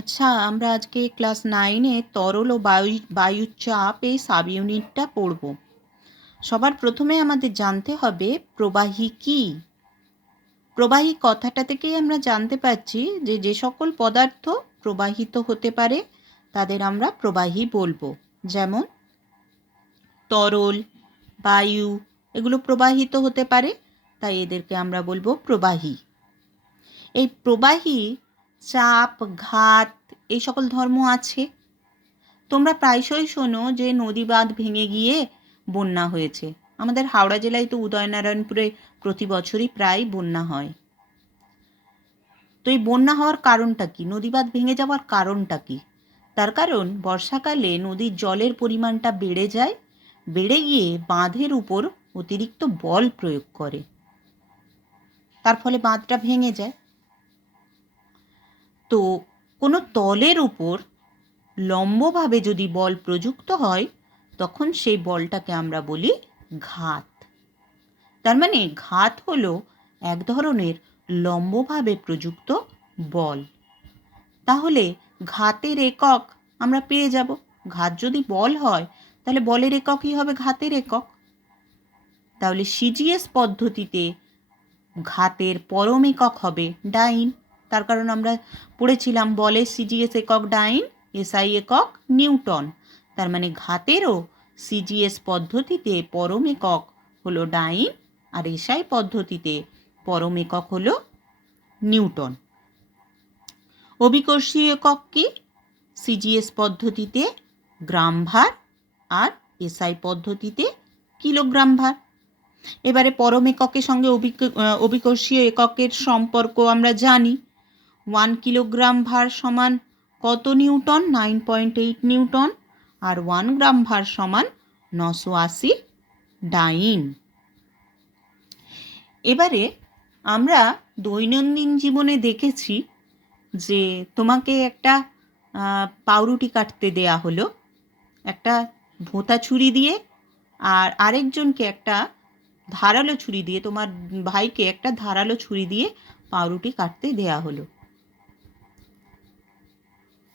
আচ্ছা, আমরা আজকে ক্লাস 9-এ তরল ও বায়ুর চাপ এই সাব ইউনিটটা পড়ব। সবার প্রথমে আমাদের জানতে হবে প্রবাহী কী। প্রবাহী কথাটা থেকেই আমরা জানতে পারছি যে যে সকল পদার্থ প্রবাহিত হতে পারে তাদের আমরা প্রবাহী বলবো। যেমন তরল, বায়ু এগুলো প্রবাহিত হতে পারে, তাই এদেরকে আমরা বলবো প্রবাহী। এই প্রবাহী চাপ, ঘাত এই সকল ধর্ম আছে। তোমরা প্রায়শই শোনো যে নদী বাঁধ ভেঙে গিয়ে বন্যা হয়েছে। আমাদের হাওড়া জেলায় তো উদয়নারায়ণপুরে প্রতি বছরই প্রায় বন্যা হয়। তো এই বন্যা হওয়ার কারণটা কি? নদী বাঁধ ভেঙে যাওয়ার কারণটা কি? তার কারণ বর্ষাকালে নদীর জলের পরিমাণটা বেড়ে যায়, বেড়ে গিয়ে বাঁধের উপর অতিরিক্ত বল প্রয়োগ করে, তার ফলে বাঁধটা ভেঙে যায়। তো কোনো তলের উপর লম্বভাবে যদি বল প্রযুক্ত হয় তখন সেই বলটাকে আমরা বলি ঘাত। তার মানে ঘাত হলো এক ধরনের লম্বভাবে প্রযুক্ত বল। তাহলে ঘাতের একক আমরা পেয়ে যাব। ঘাত যদি বল হয় তাহলে বলের এককই হবে ঘাতের একক। তাহলে সিজিএস পদ্ধতিতে ঘাতের পরম একক হবে ডাইন। তার কারণ আমরা পড়েছিলাম বলের সিজিএস একক ডাইন, এসআই একক নিউটন। তার মানে ঘাতেরও সিজিএস পদ্ধতিতে পরম একক হলো ডাইন, আর এসআই পদ্ধতিতে পরম একক হলো নিউটন। অভিকর্ষীয় একক কি? সিজিএস পদ্ধতিতে গ্রাম ভার আর এসআই পদ্ধতিতে কিলোগ্রাম ভার। এবারে পরম এককের সঙ্গে অভিকর্ষীয় এককের সম্পর্ক আমরা জানি। 1 কিলোগ্রাম ভার সমান কত নিউটন? 9.8 নিউটন। আর 1 গ্রাম ভার সমান 980 ডাইন। এবারে আমরা দৈনন্দিন জীবনে দেখেছি যে তোমাকে একটা পাউরুটি কাটতে দেয়া হলো একটা ভোঁতা ছুরি দিয়ে, আর আরেকজনকে একটা ধারালো ছুরি দিয়ে, তোমার ভাইকে একটা ধারালো ছুরি দিয়ে পাউরুটি কাটতে দেয়া হলো।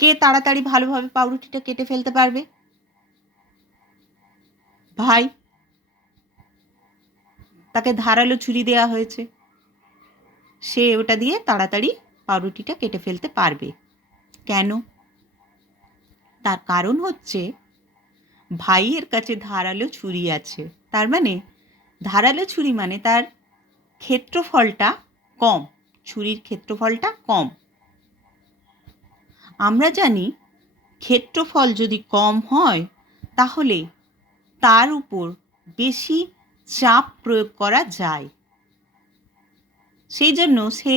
কে তাড়াতাড়ি ভালোভাবে পাউরুটিটা কেটে ফেলতে পারবে? ভাই। তাকে ধারালো ছুরি দেয়া হয়েছে, সে ওটা দিয়ে তাড়াতাড়ি পাউরুটিটা কেটে ফেলতে পারবে। কেন? তার কারণ হচ্ছে ভাইয়ের কাছে ধারালো ছুরি আছে। তার মানে ধারালো ছুরি মানে তার ক্ষেত্রফলটা কম, ছুরির ক্ষেত্রফলটা কম। আমরা জানি ক্ষেত্রফল যদি কম হয় তাহলে তার উপর বেশি চাপ প্রয়োগ করা যায়। সেই জন্য সে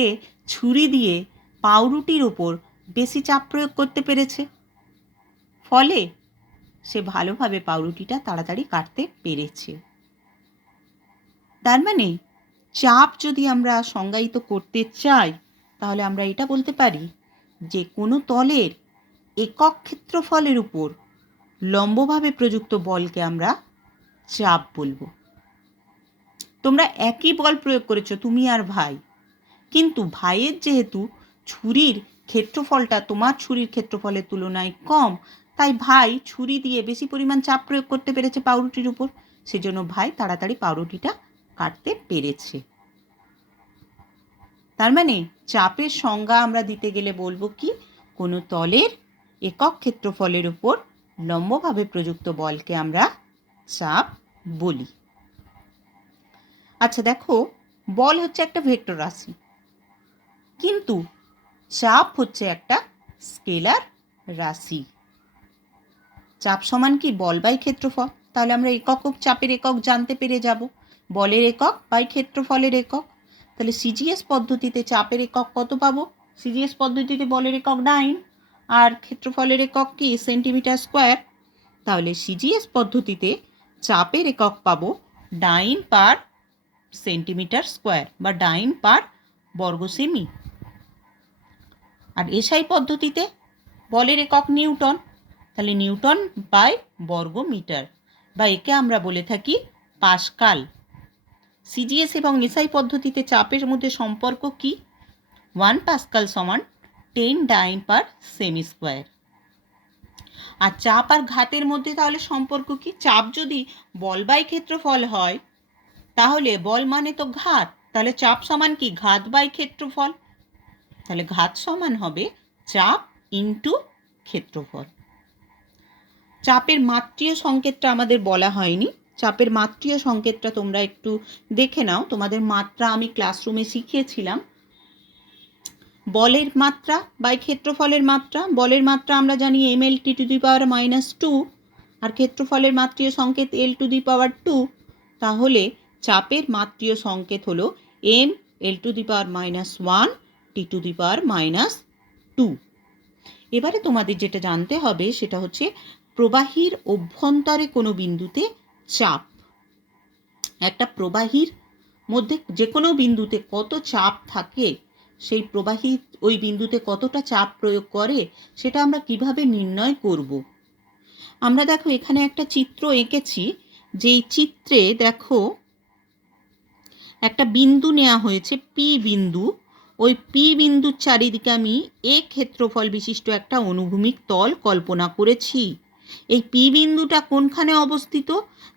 ছুরি দিয়ে পাউরুটির ওপর বেশি চাপ প্রয়োগ করতে পেরেছে, ফলে সে ভালোভাবে পাউরুটিটা তাড়াতাড়ি কাটতে পেরেছে। তার মানে চাপ যদি আমরা সংজ্ঞায়িত করতে চাই তাহলে আমরা এটা বলতে পারি যে কোনো তলের একক ক্ষেত্রফলের উপর লম্বভাবে প্রযুক্ত বলকে আমরা চাপ বলবো। তোমরা একই বল প্রয়োগ করেছো তুমি আর ভাই, কিন্তু ভাইয়ের যেহেতু ছুরির ক্ষেত্রফলটা তোমার ছুরির ক্ষেত্রফলের তুলনায় কম, তাই ভাই ছুরি দিয়ে বেশি পরিমাণ চাপ প্রয়োগ করতে পেরেছে পাউরুটির উপর, সেজন্য ভাই তাড়াতাড়ি পাউরুটিটা কাটতে পেরেছে। তার মানে চাপের সংজ্ঞা আমরা দিতে গেলে বলবো কি? কোনো তলের একক ক্ষেত্রফলের উপর লম্বভাবে প্রযুক্ত বলকে আমরা চাপ বলি। আচ্ছা দেখো, বল হচ্ছে একটা ভেক্টর রাশি, কিন্তু চাপ হচ্ছে একটা স্কেলার রাশি। চাপ সমান কি? বল বাই ক্ষেত্রফল। তাহলে আমরা একক চাপের একক জানতে পেরে যাব, বলের একক বাই ক্ষেত্রফলের একক। তাহলে সিজিএস পদ্ধতিতে চাপের একক কত পাবো? সিজিএস পদ্ধতিতে বলের একক ডাইন, আর ক্ষেত্রফলের একক কি? Centimetre square. তাহলে সিজিএস পদ্ধতিতে চাপের একক পাবো ডাইন পার সেন্টিমিটার স্কোয়ার বা ডাইন পার বর্গ সেমি। আর এসআই পদ্ধতিতে বলের একক নিউটন, তাহলে নিউটন বাই বর্গ মিটার, বা একে আমরা বলে থাকি পাস্কাল। সিজিএস এবং এসআই পদ্ধতিতে চাপের মধ্যে সম্পর্ক কি? 1 পাস্কাল সমান 10 ডাইন পার সেমি স্কোয়ার। আর চাপ আর ঘাতের মধ্যে তাহলে সম্পর্ক কি? চাপ যদি বল বাই ক্ষেত্রফল হয় তাহলে বল মানে তো ঘাত, তাহলে চাপ সমান কি? ঘাত বাই ক্ষেত্রফল। তাহলে ঘাত সমান হবে চাপ ইন্টু ক্ষেত্রফল। চাপের মাত্রীয় সংকেতটা আমাদের বলা হয়নি, চাপের মাত্রীয় সংকেতটা তোমরা একটু দেখে নাও, তোমাদের মাত্রা আমি ক্লাসরুমে শিখিয়েছিলাম। বলের মাত্রা বাই ক্ষেত্রফলের মাত্রা, বলের মাত্রা আমরা জানি mL/2, আর ক্ষেত্রফলের মাত্রীয় সংকেত L/2। তাহলে চাপের মাত্রীয় সংকেত হলো mL/1T2। এবারে তোমাদের যেটা জানতে হবে সেটা হচ্ছে প্রবাহীর অভ্যন্তরে কোনো বিন্দুতে চাপ। একটা প্রবাহীর মধ্যে যে কোনো বিন্দুতে কত চাপ থাকে, সেই প্রবাহী ওই বিন্দুতে কতটা চাপ প্রয়োগ করে, সেটা আমরা কিভাবে নির্ণয় করব। আমরা দেখো এখানে একটা চিত্র এঁকেছি, যেই চিত্রে দেখো একটা বিন্দু নেওয়া হয়েছে পি বিন্দু। ওই পি বিন্দুর চারিদিকে আমি এ ক্ষেত্রফল বিশিষ্ট একটা অনুভূমিক তল কল্পনা করেছি। এই পি বিন্দুটা কোনখানে অবস্থিত?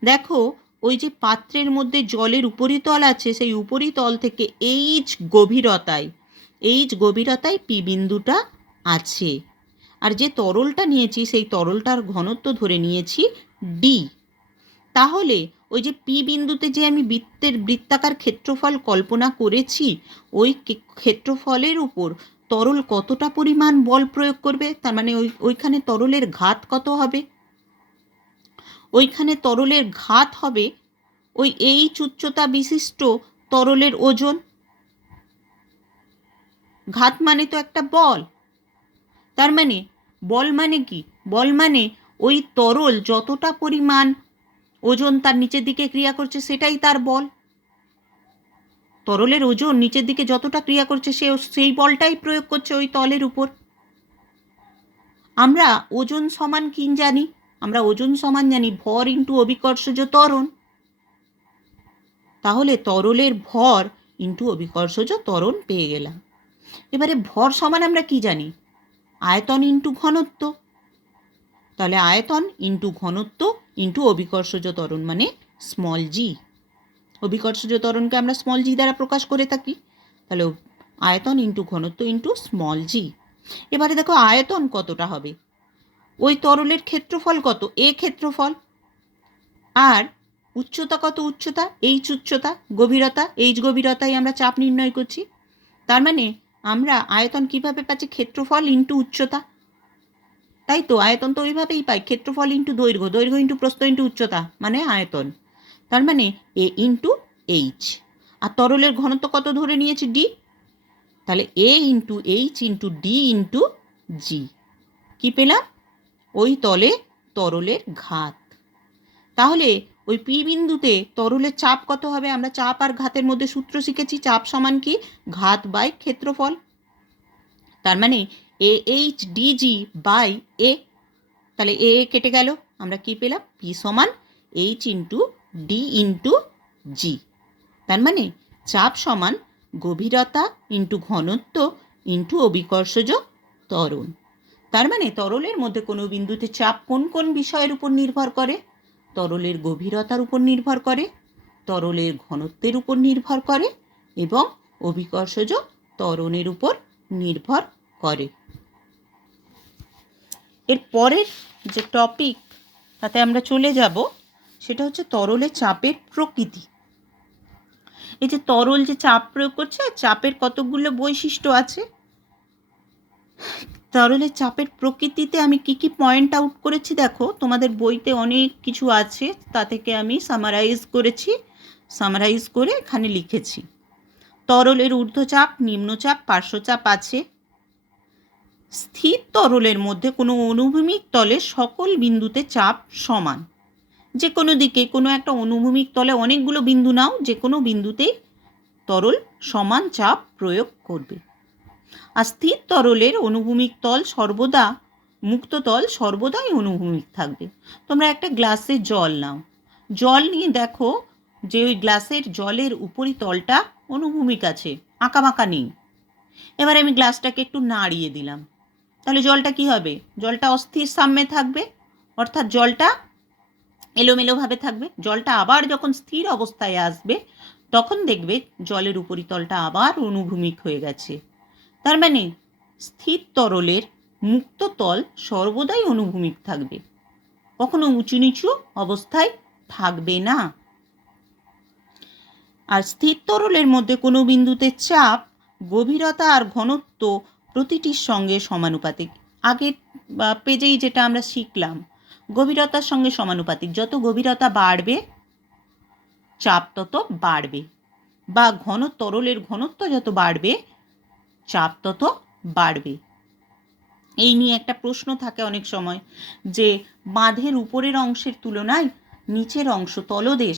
দেখো ওই যে পাত্রের মধ্যে জলের উপরিতল আছে, সেই উপরিতল থেকে এইচ গভীরতায় পি বিন্দুটা আছে। আর যে তরলটা নিয়েছি সেই তরলটার ঘনত্ব ধরে নিয়েছি ডি। তাহলে ওই যে পি বিন্দুতে যে আমি বৃত্তাকার ক্ষেত্রফল কল্পনা করেছি, ওই ক্ষেত্রফলের উপর তরল কতটা পরিমাণ বল প্রয়োগ করবে, তার মানে ওইখানে তরলের ঘাত কত হবে? ওইখানে তরলের ঘাত হবে ওই এইচ উচ্চতা বিশিষ্ট তরলের ওজন। ঘাত মানে তো একটা বল, তার মানে বল মানে কি? বল মানে ওই তরল যতটা পরিমাণ ওজন তার নিচের দিকে ক্রিয়া করছে সেটাই তার বল। তরলের ওজন নিচের দিকে যতটা ক্রিয়া করছে সেই বলটাই প্রয়োগ করছে ওই তলের উপর। আমরা ওজন সমান কি জানি? আমরা ওজন সমান জানি ভর ইন্টু অভিকর্ষজ ত্বরণ। তাহলে তরলের ভর ইন্টু অভিকর্ষজ ত্বরণ পেয়ে গেলাম। এবারে ভর সমান আমরা কি জানি? আয়তন ইন্টু ঘনত্ব। তাহলে আয়তন ইন্টু ঘনত্ব ইন্টু অভিকর্ষজ ত্বরণ মানে স্মল জি। অভিকর্ষজ ত্বরণকে আমরা স্মল জি দ্বারা প্রকাশ করে থাকি। তাহলে আয়তন ইন্টু ঘনত্ব ইন্টু স্মল জি। এবারে দেখো আয়তন কতটা হবে? ওই তরলের ক্ষেত্রফল কত? এ ক্ষেত্রফল। আর উচ্চতা কত? উচ্চতা এইচ উচ্চতা, গভীরতা এইচ গভীরতায় আমরা চাপ নির্ণয় করছি। তার মানে আমরা আয়তন কিভাবে পাচ্ছি? ক্ষেত্রফল ইন্টু উচ্চতা। তাই তো, আয়তন তো ওইভাবেই পাই, ক্ষেত্রফল ইন্টু দৈর্ঘ্য, দৈর্ঘ্য ইন্টু প্রস্থ ইন্টু উচ্চতা মানে আয়তন। তার মানে এ ইন্টু এইচ। আর তরলের ঘনত্ব কত ধরে নিয়েছি? ডি। তাহলে A into H into D into G. কী পেলাম? ওই তলে তরলের ঘাত। তাহলে ওই পি বিন্দুতে তরলের চাপ কত হবে? আমরা চাপ আর ঘাতের মধ্যে সূত্র শিখেছি, চাপ সমান কি? ঘাত বাই ক্ষেত্রফল। তার মানে এ এইচ ডিজি বাই এ। তাহলে এ কেটে গেল, আমরা কি পেলাম? পি সমান এইচ ইন্টু ডি ইন্টু জি। তার মানে চাপ সমান গভীরতা ইন্টু ঘনত্ব ইন্টু অভিকর্ষজ ত্বরণ। তার মানে তরলের মধ্যে কোনো বিন্দুতে চাপ কোন কোন বিষয়ের উপর নির্ভর করে? তরলের গভীরতার উপর নির্ভর করে, তরলের ঘনত্বের উপর নির্ভর করে এবং অভিকর্ষজ ত্বরণের উপর নির্ভর করে। এর পরের যে টপিক তাতে আমরা চলে যাব সেটা হচ্ছে তরলের চাপের প্রকৃতি। এই যে তরল যে চাপ প্রয়োগ করছে, চাপের কতগুলো বৈশিষ্ট্য আছে। তরলের চাপের প্রকৃতিতে আমি কি কি পয়েন্ট আউট করেছি দেখো, তোমাদের বইতে অনেক কিছু আছে, তা থেকে আমি সামারাইজ করে এখানে লিখেছি। তরলের ঊর্ধ্বচাপ, নিম্নচাপ, পার্শ্বচাপ আছে। স্থির তরলের মধ্যে কোনো অনুভূমিক তলে সকল বিন্দুতে চাপ সমান। যে কোনো দিকে কোনো একটা অনুভূমিক তলে অনেকগুলো বিন্দু নাও, যে কোনো বিন্দুতেই তরল সমান চাপ প্রয়োগ করবে। আর স্থির তরলের অনুভূমিক তল সর্বদা, মুক্ত তল সর্বদাই অনুভূমিক থাকবে। তোমরা একটা গ্লাসে জল নাও, জল নিয়ে দেখো যে ওই গ্লাসের জলের উপরিতলটা অনুভূমিক আছে, আঁকাবাঁকা নেই। এবার আমি গ্লাসটাকে একটু নাড়িয়ে দিলাম, তাহলে জলটা কি হবে? জলটা অস্থির সাম্যে থাকবে, অর্থাৎ জলটা এলোমেলোভাবে থাকবে। জলটা আবার যখন স্থির অবস্থায় আসবে তখন দেখবে জলের উপরিতলটা আবার অনুভূমিক হয়ে গেছে। তার মানে স্থির তরলের মুক্ত তল সর্বদাই অনুভূমিক থাকবে, কখনো উঁচু নিচু অবস্থায় থাকবে না। আর স্থির তরলের মধ্যে কোনো বিন্দুতে চাপ, গভীরতা আর ঘনত্ব প্রতিটির সঙ্গে সমানুপাতিক। আগের পেজেই যেটা আমরা শিখলাম, গভীরতার সঙ্গে সমানুপাতিক। যত গভীরতা বাড়বে চাপ তত বাড়বে, বা তরলের ঘনত্ব যত বাড়বে চাপ তত বাড়বে। এই নিয়ে একটা প্রশ্ন থাকে অনেক সময় যে বাঁধের উপরের অংশের তুলনায় নিচের অংশ তলদেশ